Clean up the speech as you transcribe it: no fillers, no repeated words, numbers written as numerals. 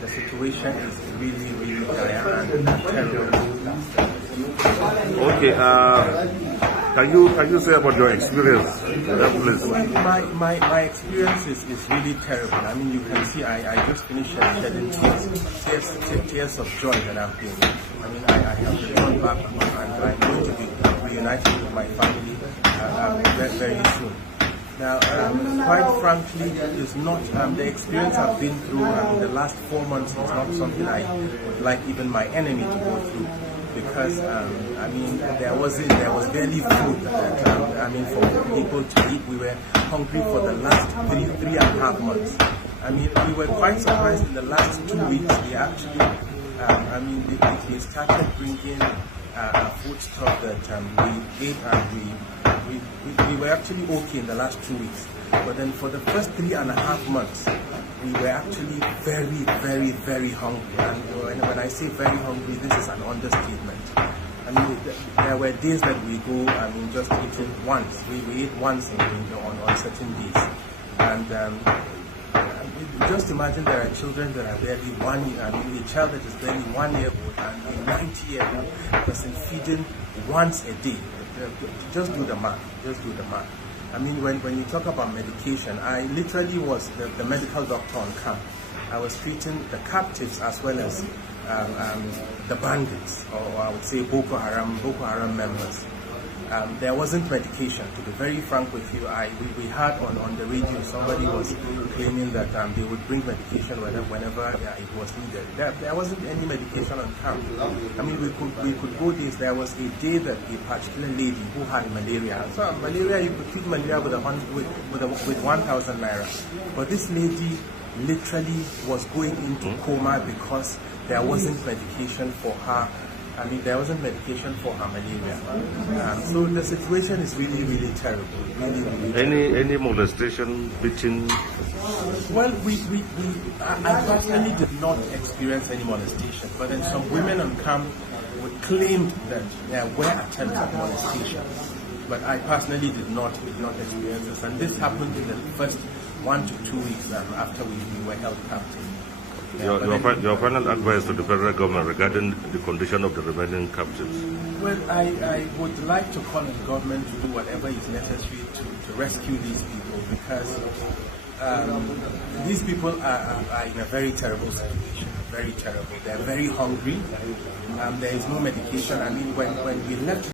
the situation is really, really dire and terrible. Okay, can you say about your experience? My experience is really terrible. I mean, you can see I just finished shedding tears of joy that I've been. I mean, I have returned back and I'm going to be reunited with my family very, very soon. Now, quite frankly, it's not the experience I've been through in the last 4 months is not something I would like even my enemy to go through. Because I mean, there was barely food that I mean, for people to eat. We were hungry for the last three and a half months. I mean, we were quite surprised in the last 2 weeks. We actually, I mean, they started bringing food stuff that we ate, and we were actually okay in the last 2 weeks. But then for the first 3.5 months, we were actually very, very, very hungry. And when I say very hungry, this is an understatement. I mean, there were days that we go, I mean, just eating once. We ate once on certain days. And just imagine there are children that are barely 1 year, I mean, a child that is barely 1 year old and a 90-year-old person feeding once a day. Just do the math. Just do the math. I mean, when you talk about medication, I literally was the medical doctor on camp. I was treating the captives as well as the bandits, or I would say Boko Haram members. There wasn't medication. To be very frank with you, we heard on the radio somebody was claiming that they would bring medication whenever it was needed. There wasn't any medication on camp. I mean, we could go days. There was a day that a particular lady who had malaria. So malaria, you could treat malaria with 1,000 naira. But this lady literally was going into coma because there wasn't medication for her. I mean, there wasn't medication for her malaria. So the situation is really, really terrible. Really, really terrible. Any molestation, beating? Well, I personally did not experience any molestation, but then some women on camp would claim that there were attempts at molestation. But I personally did not experience this, and this happened in the first 1 to 2 weeks after we were held captive. Your final advice to the federal government regarding the condition of the remaining captives? Well, I would like to call on the government to do whatever is necessary to rescue these people, because these people are in a very terrible situation, very terrible. They're very hungry. There is no medication. I mean, when we left